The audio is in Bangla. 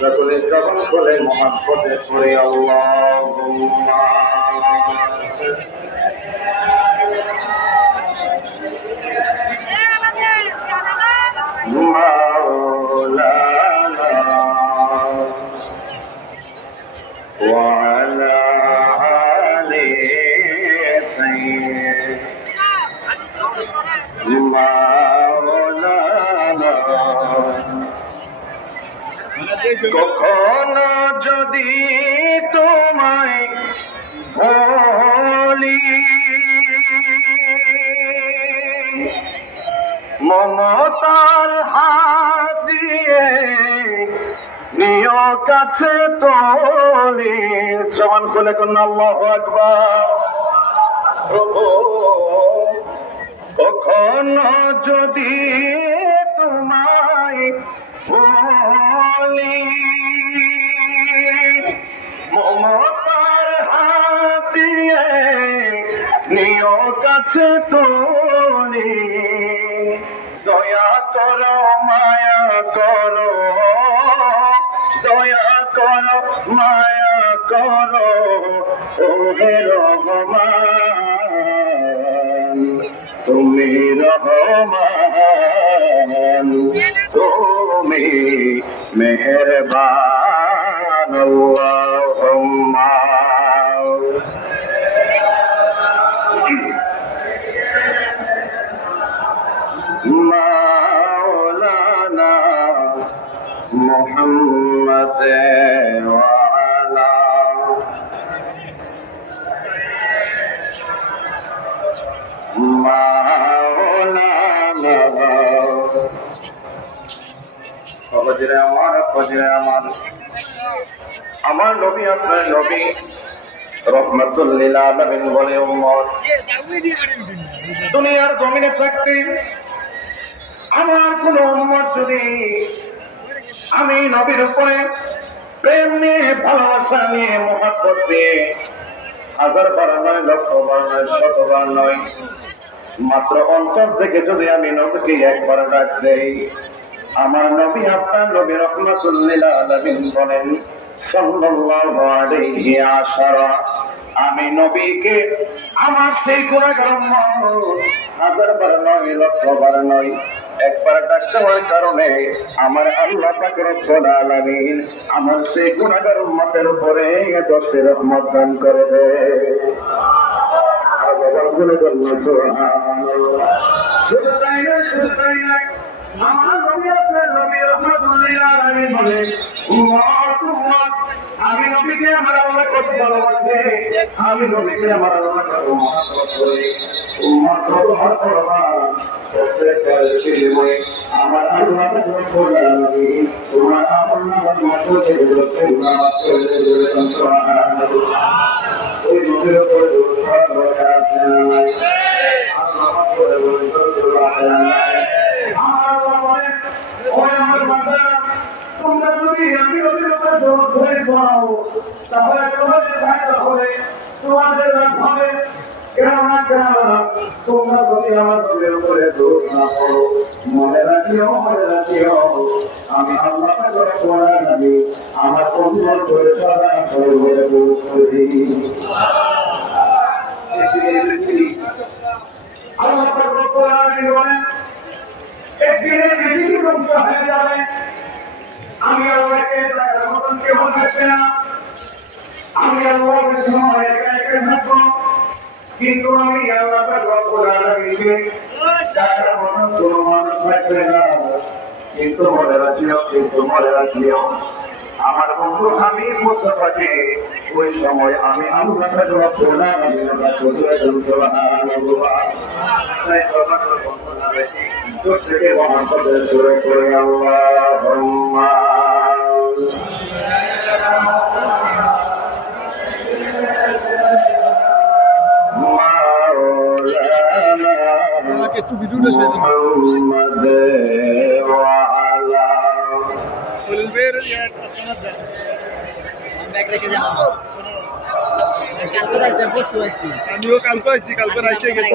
সকলে যখন বলে মহাব্বতে পড়ে আল্লাহুম্মা মাওলানা ওয়া আলা আলি সাইয়্যিদিনা মাওলানা। কখনো যদি তোমায় বলি মমতার হাত দিয়ে নিয় কাছে তোলি, জবান খুলে কোন আল্লাহু আকবার। প্রভু কখনো যদি তোমায় বলি মমতার হাত দিয়ে নিয় কাছে তোলি, দয়া করো মায়া করো, দয়া করো মায়া করো ওহে রহমান, তুমি রহমান, তুমি মেহেরবান। আল্লাহুম্মা মাওলানা মুহাম্মদ ওয়া আলা মাওলানা। ফজরে আমার আমার নবী আপনার নবী রহমাতুল লিল আলামিন বলে উম্মত দুনিয়ার জমিনে থাকতে আমার কোন উম্মত যদি আমি নবীর উপরে প্রেম নিয়ে ভালোবাসা নিয়ে মহব্বত নিয়ে হাজার বার নয় লক্ষ বার নয় শতবার নয় মাত্র অন্তর থেকে যদি আমি নবীকে একবার ডাক দেই, আমার নবী আপনার নবী রহমাতুল লিল আলামিন বলেন সাল্লাল্লাহু আলাইহি আশারা, আমি নবীকে আমার সেই গুনাহগার উম্মত হাজার বার নয় লক্ষ বার নয় একবার ডাক দেওয়ার কারণে আমার আল্লাহ পাক রব্বুল আলামিন আমার সেই গুনাহগার উম্মতের উপরে 10টি রহমত দান করে দেয়। শুধু তাই নয়, শুধু তাই নয়, আমার নবী আপনার নবী রহমাতুল লিল আলামিন বলে আমি নবীকে আমার আল্লাহ কত ভালোবাসে, আমি নবীকে আমার আল্লাহ কত মহব্বত করে, উম্মত কত ভালোবাসে আমার আল্লাহ রব্বুল আলামিন তোমার আল্লাহর মহব্বতে সুবহানাল্লাহ ওই নবীর উপর তোমরা যদি আমি নবীর উপর ধরে পড়াও তাহলে তোমাদের ফায়দা হবে, তোমাদের লাভ হবে। কেননা তোমরা যদি আমার নবীর উপরে দোষ না পড়ো, মনে রাখিও আমি আল্লাহ করে পড়া নাবি আমার কবুল করে সদা বলে দোষ করি। আল্লাহ বলেন একদিনের পৃথিবী ধ্বংস হয়ে যাবে, আমি আল্লাহকে দেখার মতন কেউ থাকবে না, আমি আল্লাহকে সময় একা একা থাকবো, কিন্তু আমি আল্লাহ রব্বুল আলামিনকে দেখার মতন কোনো মানুষ থাকবে না। কিন্তু মনে রাখিও আমার বন্ধু আমি মুস্তাফাকে ওই সময় আমি আল্লাহ রব্বুল আলামিনের কাছে সুবহানাল্লাহ তাই সবার বন্ধু না রেখে তো থেকে মহাপদের সুরে করে আল্লাহুম্মা মাওলানা একটু ভিডিওটা শেয়ার মুহাম্মদ ওয়া আলা সলিল বের কাস্টমার দেন ব্যাগ রেখে যাও আমিও কালকে আইছি, কালকে রাইতে গেছি।